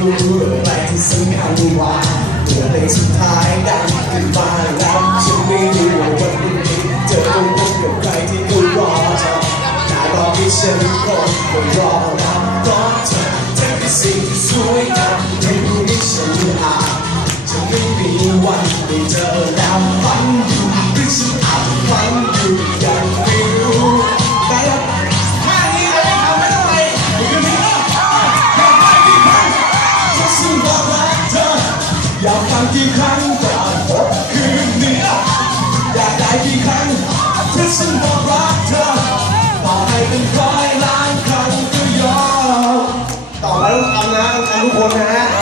รู้เรื่องไรที่สำคัญกว่าเมื่อเพลงสุดท้ายดังขึ้นมาแล้วฉันไม่รู้ว่าวันนี้จะต้องพบกับใครที่กูรอเธอหน้ารอที่ฉันคงคนรอแล้วรอเธอเธอเป็นสิ่งที่สวยงามที่รู้ที่ฉันอาจจะไม่มีวันได้เจอแล้วฝัน ต่อไปต้อยล้นคต้เอานะเอาทุกคนนะฮะ